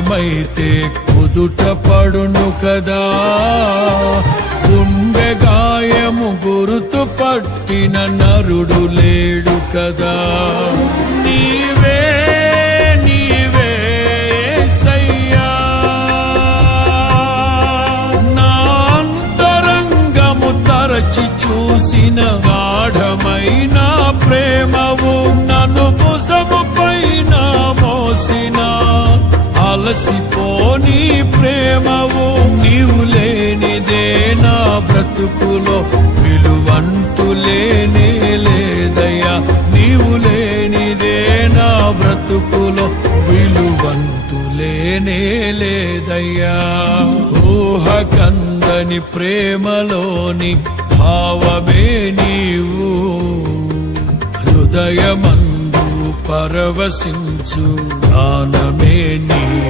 గాయమైతే కుదుట పడును కదా, గుండె గాయము గురుతు పట్టిన నరుడు లేడు కదా. నీవే నీవే యేసయ్యా, నా అంతరంగము తరచి చూసిన గాఢమైన ప్రేమవు, నన్ను భుజము పైన మోసిన అలసిపోని ప్రేమవు. నీవు లేనిదే నా బ్రతుకులో విలువంటూ లేనే లేదయ్యా, నీవు లేనిదే నా బ్రతుకులో విలువంటూ లేనే లేదయ్యా. ఊహకందని ప్రేమలోని భావమే నీవు, హృదయమందు పరవశించు గానమే నీవు.